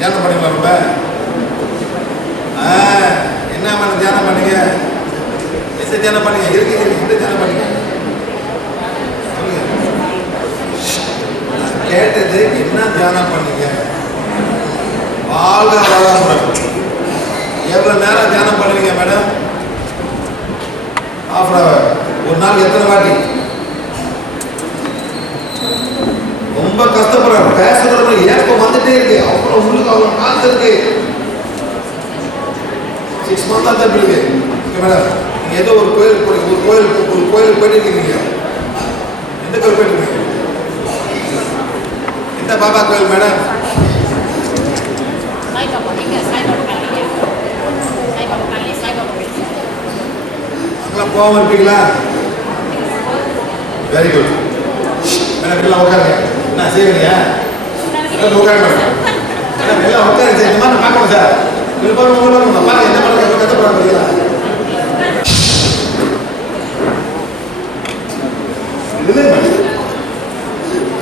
தியானம் பண்ணிக்கலாம். ரொம்ப என்ன பண்ண தியானம் பண்ணீங்க? எந்த தியானம் பண்ணீங்க? இருக்கு எந்த தியானம் பண்ணீங்க சொல்லுங்க. நான் கேட்டது என்ன தியானம் பண்ணீங்க? வாழ்க வளமுடன். எவ்வளவு நேரம் தியானம் பண்ணுவீங்க மேடம்? Half an hour. ஒரு நாள் எத்தனை வாட்டி? ரொம்ப கஷ்டப்படுறேன். பேசுறது ஏற்பம் வந்துட்டே இருக்கு. அப்புறம் உங்களுக்கு அவ்வளோ நாள் இருக்கு. 6 months தான் இருக்கு மேடம். நீங்க ஏதோ ஒரு கோயிலுக்கு போறீங்க, ஒரு கோயிலுக்கு போயிட்டு இருக்கீங்க. எந்த கோயில் போயிட்டு இருக்கீங்க? எந்த பாபா கோயில் மேடம்? அங்கெல்லாம் போகாம இருப்பீங்களா? Very good madam. எல்லாம் உட்காருங்க. என்ன செய்வீங்க? உட்காருங்க மேடம். எல்லாம் உட்காருங்க. இந்த மாதிரி பார்க்கணும் சார். பாருங்க என்ன பண்ணுறது கஷ்டப்படுறீங்களா?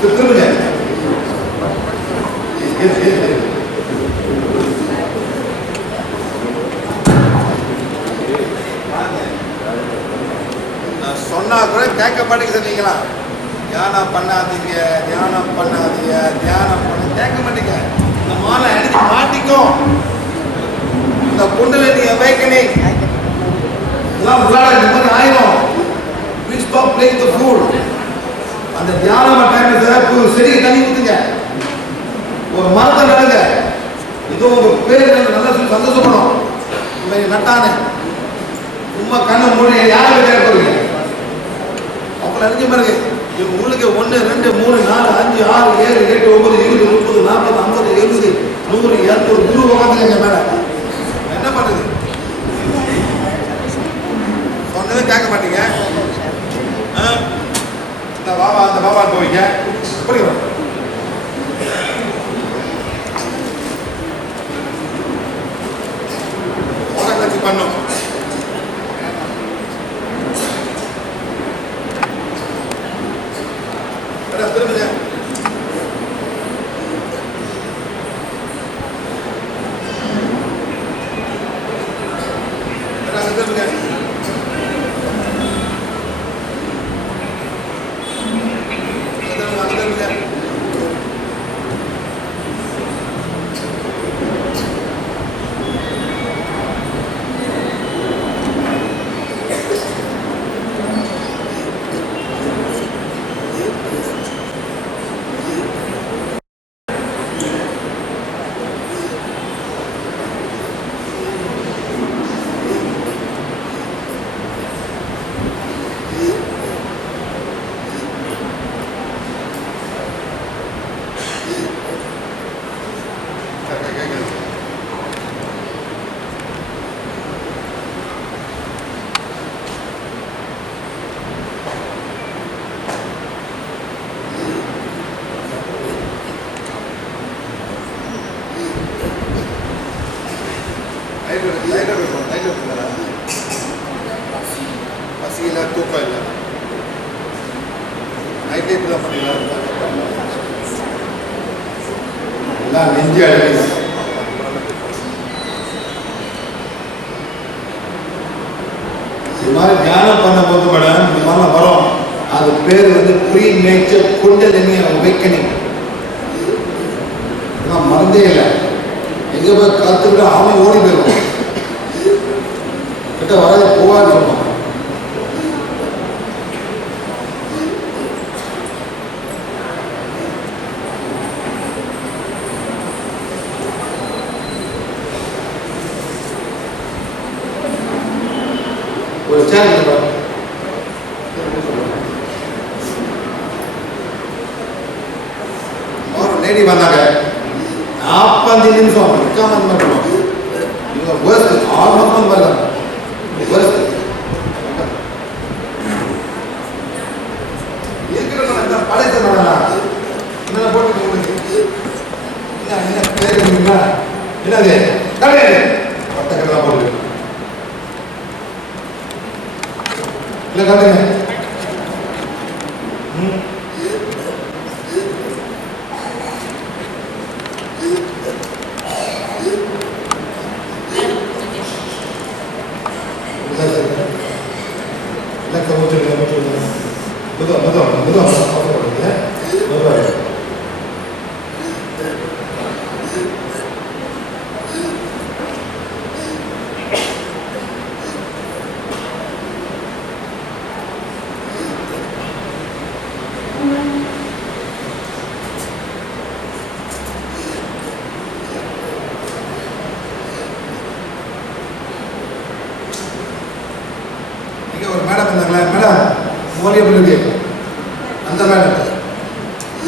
திரும்புங்க. நான் சொன்னா கூட கேட்க மாட்டேங்க சொன்னீங்களா? தியானம் பண்ணாதீங்க, தியானம் பண்ணாதீங்க, தியானம் பண்ண கேட்க மாட்டீங்க. இந்த மாலை அடிச்சு மாட்டிக்கும். இந்த குண்டலினி அவேக்கனிங் எல்லாம் விளையாட இந்த மாதிரி ஆயிடும். Please stop playing the fool. அந்த தியானம் டைம்ல ஒரு செடிக்கு தண்ணி ஊத்துங்க, ஒரு மரத்தை நடுங்க. இதோ உங்க பேர் நல்லா சொல்லி சந்தோஷப்படும். நட்டானே சும்மா கண்ணை மூடி யாரும் கேட்க போறீங்க? அப்புறம் அறிஞ்ச பாருங்க. உங்களுக்கு 1 2 3 4 5 6 7 8 9 20 30 40 50 70 100 200 100 உட்காந்துங்க மேல. என்ன பண்ணுது? சொன்னதே கேட்க மாட்டீங்க. இந்த பாபா அந்த பாபா போவீங்க. எப்படி உடம்பு பண்ணும். திரும்புங்க. திரும்புங்க. பசியில் தூக்கம் இல்லை. நைட் டைப்பில் பண்ணிடலாம். எல்லாம் நெஞ்சு அழகு. இது மாதிரி தியானம் பண்ணும்போது மேடம் இந்த மாதிரி வரும். அது பேர் ப்ரீ நேச்சர் குண்டலினி அவேக்கனிங். மறந்தே இல்லை. எங்கே போய் கற்றுக்கிட்டு அவன் ஓடி போயிடும். கிட்ட வராது போவான்னு சொல்லுவான். ஒரு சேனல் ஒரு லேடி வந்தாங்க. 40 நிமிஷம் இருக்காம அந்த மாதிரி பண்ணுவாங்க. இவங்க வேர்ஸ்ட் ஆல்மோஸ்ட் பாருங்க. வேர்ஸ்ட் இருக்கிற பழைய என்ன போட்டு என்ன பேர் என்னது பட்டக்கெல்லாம் போட்டு இல்லை காட்டுங்க.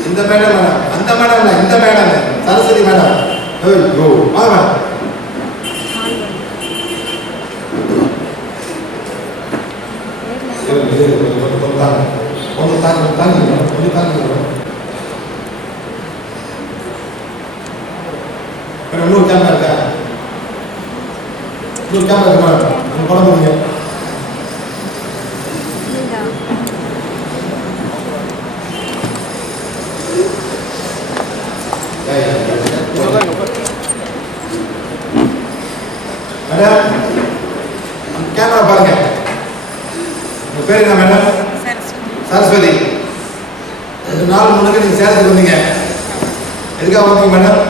இந்த மேடம் அந்த மேடம் இல்லை, இந்த மேடம் சரஸ்வதி மேடம். ஐயோ வாங்க மேடம். கொஞ்சம் தாங்க. இன்னொரு கேமரா இருக்கா? இன்னொரு கேமரா இருக்கு மேடம். நீங்கள் படம் போடுங்க. மேடம் கேமரா பாருங்க. உங்க பேர் என்ன மேடம்? சரஸ்வதி. 2 நாள் முன்னாடி நீங்க சேலத்துக்கு வந்தீங்க. எதுக்காக வந்தீங்க மேடம்?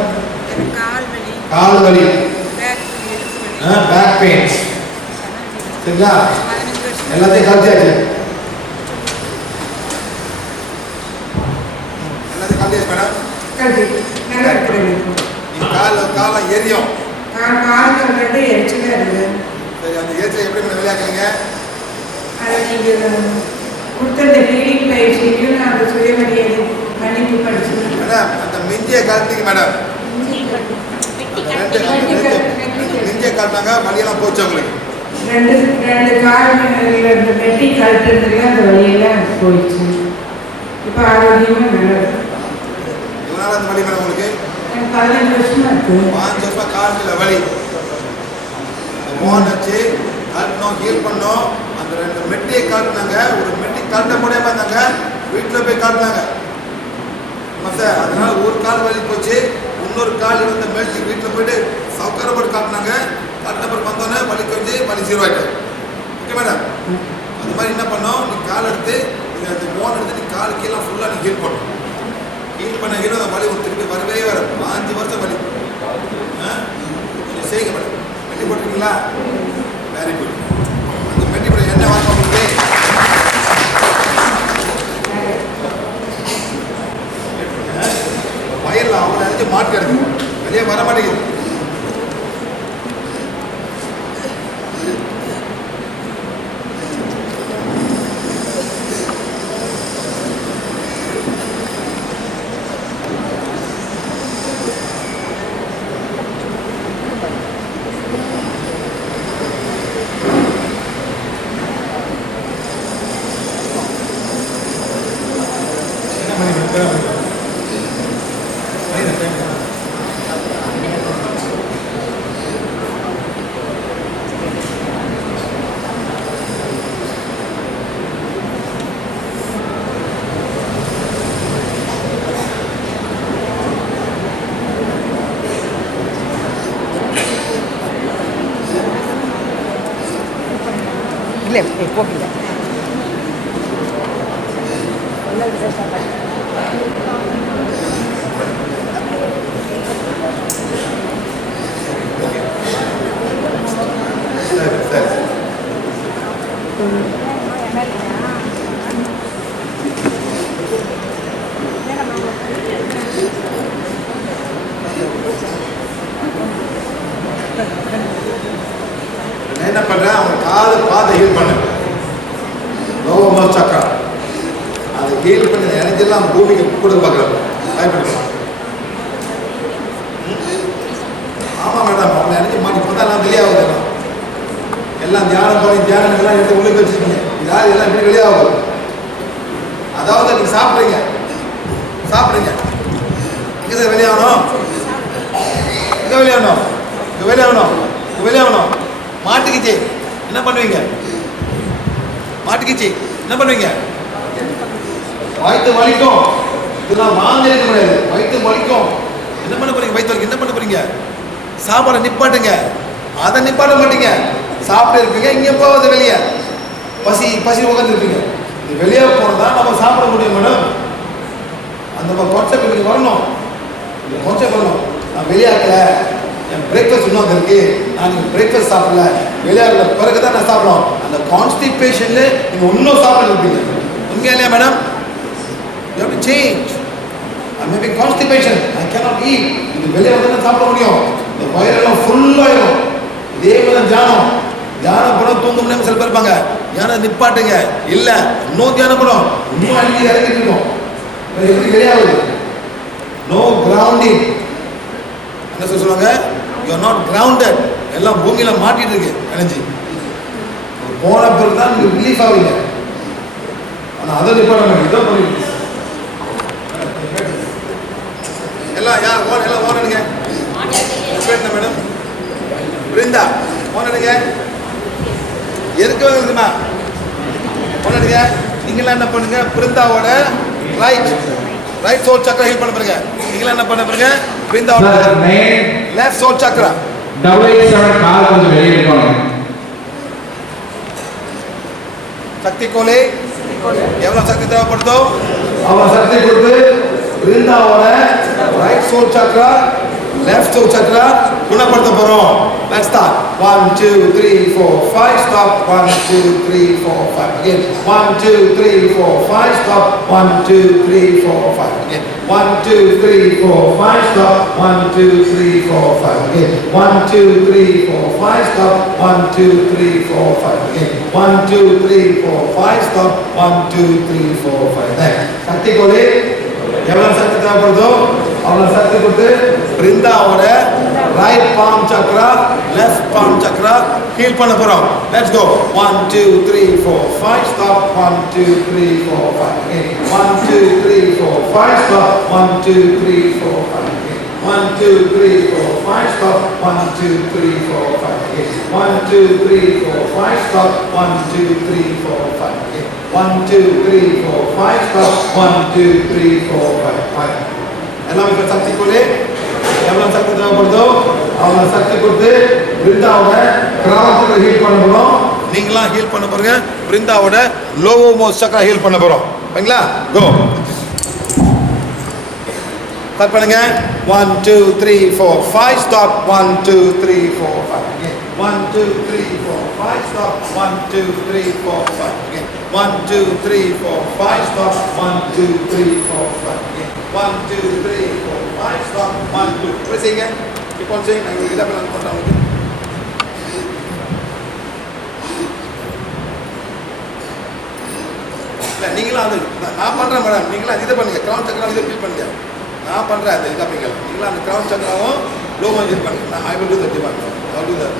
கால் வலி, பேக் பெயின்ஸ். சரிங்களா? எல்லாத்தையும் கழிச்சாச்சு. எல்லாத்தையும் கழிச்சாச்சு மேடம். காலம் எரியும். சரி, அந்த எரிச்சல் எப்படி மேடம் விளையாடுறீங்க? அதை நீங்கள் கொடுத்த இந்த ரீடிங் பயிற்சியும் நான் அந்த சுயமரியாதை மன்னிப்பு படிச்சுருக்கேன் மேடம். அந்த மிஞ்சியை காட்டிங்க மேடம். மிஞ்சியை காட்டினாங்க, வழியெல்லாம் போச்சு உங்களுக்கு. ரெண்டு கால்களில் இந்த வெட்டி கழுத்துறதுல அந்த வழியெல்லாம் போயிடுச்சு. இப்போ ஆரோக்கியமாக நல்லது. இவனால அந்த வழி மேடம் உங்களுக்கு? 15 வருஷமா இருக்கு. 5 வருஷமா காலில் வலி. மோன் வச்சு காட்டணும், ஹீல் பண்ணோம். அந்த 2 மெட்டியை காட்டினாங்க. ஒரு மெட்டி காட்ட முடியாம இருந்தாங்க, வீட்டில் போய் காட்டினாங்க. சார், அதனால ஒரு கால் வலி போச்சு. இன்னொரு கால் இருந்த மெட்டி வீட்டில் போயிட்டு சவுக்கரப்பட்டு காட்டினாங்க. காட்டின பிறகு வந்தோன்னே வலி கொஞ்சம் வலி சீர்வாயிட்டு. Okay madam? அந்த மாதிரி என்ன பண்ணோம், நீ கால் எடுத்து நீங்கள் அந்த மோன் எடுத்து நீ கால் கீழே ஃபுல்லாக நீ ஹீல் பண்ணணும். ஹீல் பண்ண ஹீரோ அந்த வலி ஒரு திருப்பி வரவே வரும். 5 வருஷம் வலி. கொஞ்சம் செய்யுங்க மேடம். மெட்டி போட்டிருக்கீங்களா? Very good. அந்த மெட்டி போட என்ன வாங்க உங்களுக்கு? வயலில் அவங்கள அடிச்சு மாட்டு எடுக்கு, வெளியே வர மாட்டேங்குது. இல்லை போகல. என்ன பண்றேன், அவங்க காது பாதை ஹீல் பண்ண லோகமா சக்கரா அதை ஹீல் பண்ணி எனர்ஜெல்லாம் பூமிக்கு கூட பார்க்குறாங்க. பயப்படுறாங்க. ஆமாம் மேடம், அவங்க எனர்ஜி மாட்டி பார்த்தா எல்லாம் வெளியாகுது. எல்லாம் தியானம் பண்ணி தியானங்கள்லாம் எடுத்து உள்ளே வச்சுருக்கீங்க. இதாவது எல்லாம் இப்படி வெளியாகும். அதாவது நீங்கள் சாப்பிட்றீங்க இங்கே சார் வெளியாகணும், இங்கே வெளியாகணும். மாட்டுக்குச்சு என்ன பண்ணுவீங்க? வயிற்று வலிக்கும். இதெல்லாம் வாங்க முடியாது. வயிற்று வலிக்கும். என்ன பண்ண போறீங்க? வயிற்று வலிக்கும் என்ன பண்ண போறீங்க? சாப்பாடை நிப்பாட்டுங்க. அதை நிப்பாட்ட மாட்டீங்க. சாப்பிட்டு இருப்பீங்க, இங்கே போவது வெளியே பசி உட்காந்துருப்பீங்க. இது வெளியே போனதான் நம்ம சாப்பிட முடியும் மேடம். அந்த கான்செப்ட் இன்னைக்கு வரணும். இந்த கான்செப்ட் வரணும். நான் வெளியாக்கல, என் பிரேக்ஃபாஸ்ட் இன்னும் இருக்கு, நான் பிரேக்ஃபாஸ்ட் சாப்பிடல, வெளியாகல பிறகு தான் நான் சாப்பிடணும். அந்த கான்ஸ்டிபேஷன்ல நீங்க இன்னும் சாப்பிட இருப்பீங்க. உண்மையா இல்லையா madam? You have to change. I may be constipation. I cannot eat. இது வெளியே வந்து நான் சாப்பிட முடியும். இந்த வயிறெல்லாம் ஃபுல்லாயிடும். இதே மாதிரி தியானம் பண்ண தூங்க முடியாமல் சில பேர் இருப்பாங்க. தியானம் நிப்பாட்டுங்க. இல்லை இன்னும் தியானம் பண்ணும், இன்னும் அடிக்கடி இறங்கிட்டு இருக்கும். எப்படி வெளியாகுது? No grounding. என்ன சொல்லுவாங்க? You are not grounded. எல்லாம் பூமியில மாட்டிட்டு இருக்கு எனர்ஜி. போன பிறகு தான் நீங்க ரிலீஃப் ஆவீங்க. ஆனா அதை டிபார்ட்மெண்ட் இதான் பண்ணிருக்கு. எல்லாம் யார் ஓன் எல்லாம் ஓன் எடுங்க. என்ன மேடம்? பிருந்தா ஓன் எடுங்க. எதுக்கு வந்துமா? ஓன் எடுங்க. நீங்களாம் என்ன பண்ணுங்க? பிருந்தாவோட ரைட் சோல் சக்கரா ஹீல் பண்ண பாருங்க. நீங்களாம் என்ன பண்ண பாருங்க? பிருந்தாவோட லெஃப்ட் சோல் சக்கரா கால் கொஞ்சம் வெளியே எடுக்கணும். சக்தி கோலே எவ்வளவு சக்தி தேவைப்படுதோ அவ்வளவு சக்தி கொடுத்து பிருந்தாவோட ரைட் சோல் சக்கரா லெஃப்ட் சோல் சக்கரா குணப்படுத்த போறோம். Let's start. 1 2 3 4 5 stop. 1 2 3 4 5 again. 1 2 3 4 5 stop. 1 2 3 4 5 again. 1 2 3 4 5 stop. 1 2 3 4 5 again. 1 2 3 4 5 stop. 1 2 3 4 5 again. 1 2 3 4 5 stop. 1 2 3 4 5. Next. சக்தி கோலே எவ்வளவு சக்தி தேவைப்படுதோ அவ்வளவு சக்தி கொடுத்து பிருந்தாவோட right palm chakra left palm chakra heal பண்ண போறோம். Let's go. 1 2 3 4 5 stop. 1 2 3 4 5 again. 1 2 3 4 5 stop. 1 2 3 4 5 again. 1 2 3 4 5 stop. 1 2 3 4 5 again. 1 2 3 4 5 stop. 1 2 3 4 5 again. 1 2 3 4 5 stop. 1 2 3 4 5 5. எல்லாமே சக்தி கோலே எவ்வளவு சக்தி தேவைப்படுதோ அவ்வளவு சக்தி கொடுத்து பிருந்தாவோட கிராமத்துல ஹீல் பண்ண போறோம். நீங்களாம் ஹீல் பண்ண போறீங்க. பிருந்தாவோட லோவோ மோஸ்ட் சக்கரா ஹீல் பண்ண போறோம். ஓகேங்களா? கோ. ஸ்டார்ட் பண்ணுங்க. 1 2 3 4 5 stop. 1 2 3 4 5 again. 1 2 3 4 5 stop. 1 2 3 4 5 again. 1 2 3 4 5 stop. 1 2 3 4 5 again. 1 2 3 4 5 stop. 1 2. இப்படி செய்யுங்க. Keep on saying. நாங்கள் இதை பிளான் பண்ணுறோம். இல்லை நீங்களும் அது நான் பண்ணுறேன் மேடம். நீங்களும் அது இதை பண்ணுங்க. கிரவுண்ட் சக்கரம் இதை ஃபீல் பண்ணுங்க. நான் பண்ணுறேன் அது இதை அப்படிங்க. நீங்களும் அந்த கிரவுண்ட் சக்கராவும் லோவும் இது பண்ணுங்க. நான் I will do that demand. I will do that.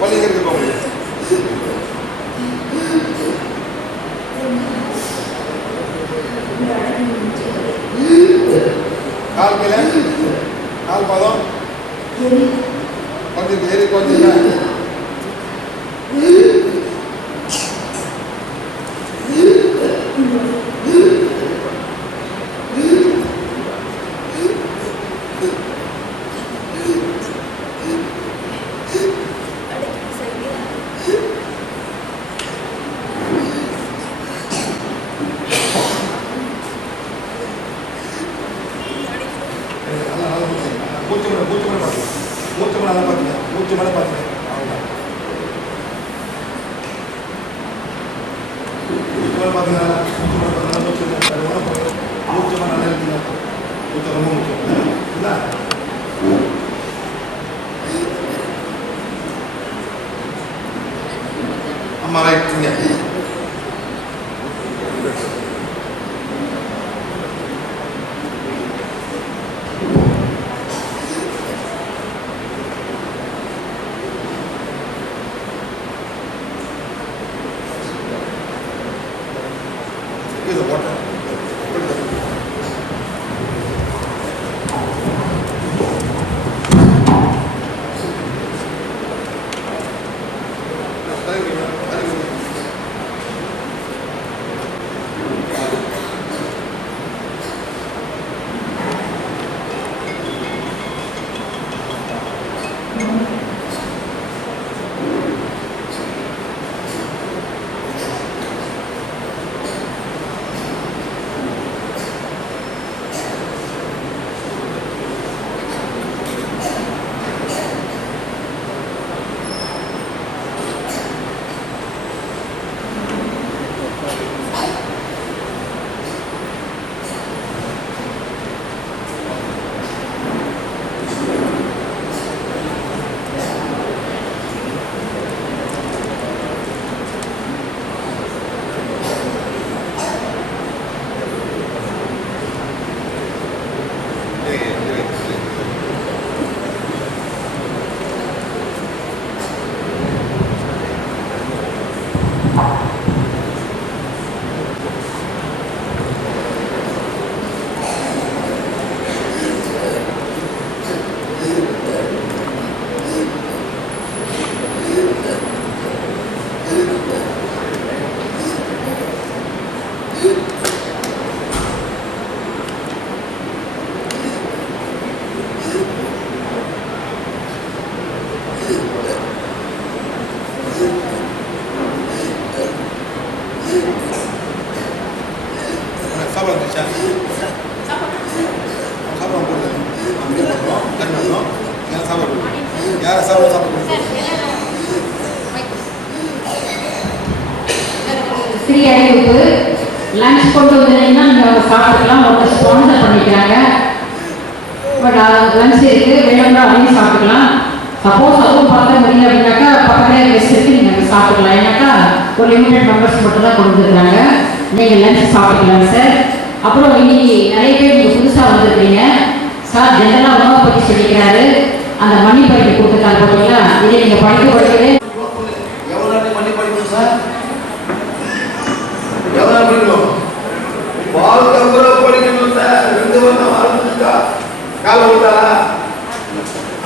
வலிங்க இருக்கு போங்க. கால் கீழே கால் பாதம் கொஞ்சம் ஏறி கொஞ்சம் அம்மா ரைட்டுங்க. Here's the water. சாப்பிட வந்துச்சா சாப்பிட போடுது அங்கே பண்ணுறோம் கண் பண்ணுறோம் யாரும் சாப்பிட யாரை சாப்பிட ஃப்ரீ அறிவிப்பு லஞ்ச் கொண்டு வந்தீங்கன்னா நீங்கள் சாப்பிட்டுக்கலாம். ஒரு ஸ்பான்சர் பண்ணிக்கிறாங்க. பட் லஞ்ச் இருக்குது வேணும்னா அதையும் சாப்பிட்டுக்கலாம். சப்போஸ் அதுவும் பார்க்க முடியல அப்படின்னாக்கா பக்கத்தில் ரெஸ்ட் நீங்கள் சாப்பிட்டுக்கலாம். ஏன்னாக்கா ஒரு லிமிடெட் மெம்பர்ஸ் மட்டும் தான் கொண்டு வந்துருக்காங்க. நீங்கள் லஞ்ச் சாப்பிட்டுக்கலாம் சார். அப்புறம் இன்னைக்கு நிறைய பேர் நீங்கள் புதுசாக வந்துருக்கீங்க சார். ஜெனரலாக உணவை பற்றி சொல்லிக்கிறாரு. அந்த மணி படிக்க கொடுத்துருக்காங்க பார்த்தீங்களா, இதை நீங்கள் படிக்கவே எவ்வளோ நாளைக்கு பண்ணி படிக்கணும் சார்? எவ்வளோ நாள் படிக்கணும்? வாழ்க்கை பூரா படிக்கணும் சார். 2 வருஷம் ஆரம்பிச்சுட்டா காலை விட்டாரா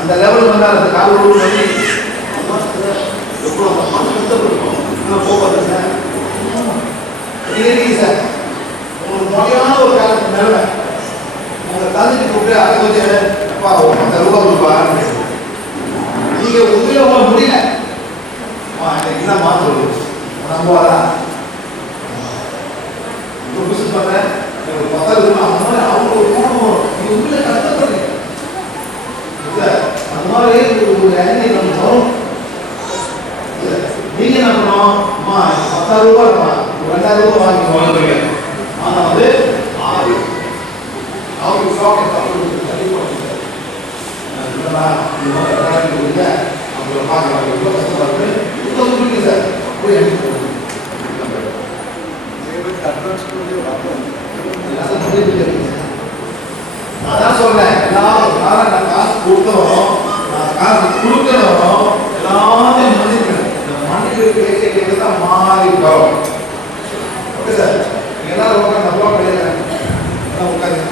அந்த லெவலுக்கு வந்தால் அந்த காலை விட்டு பண்ணி எவ்வளோ கஷ்டப்பட்டுருக்கோம் போகாது சார். நீங்கள் சார் உங்களுக்கு முறையான ஒரு காலத்து நிலைமை உங்கள் தந்தைக்கு கூப்பிட்டு அதை வந்து அப்பா ஒரு 10 ரூபா கொடுப்பாங்க. நீங்கள் உங்களை முடியல எனக்கு என்ன மாற்று நம்புவாரா பிசினஸ் பண்ணுறேன் எனக்கு 10 ரூபா அவங்க ஒரு கோபம் வரும். நீங்கள் உங்களை கஷ்டப்படுறீங்க அந்த மாதிரி ஒரு எண்ணெய் நம்ம வரும். நீங்க என்ன பண்ணணும்? அம்மா 10 ரூபா இருப்பா 2000 ரூபா வாங்கி வாழ்ந்துருங்க. ஆனால் வந்து அவங்க ஷாப்பிங் அவங்கள பார்க்கலாம் எவ்வளோ கஷ்டமாக இருக்கு சார். அப்படி அதான் சொல்றேன் எல்லாரும் நான் காசு கொடுத்தவரும் நான் காசு கொடுக்கிறவரும் எல்லாத்தையும் மன்னிக்கணும். இந்த மன்னிப்பு கேட்க தான் மாறி வரும். Okay sir. எல்லாரும் உட்காந்து நல்லா கிடையாது உட்காந்து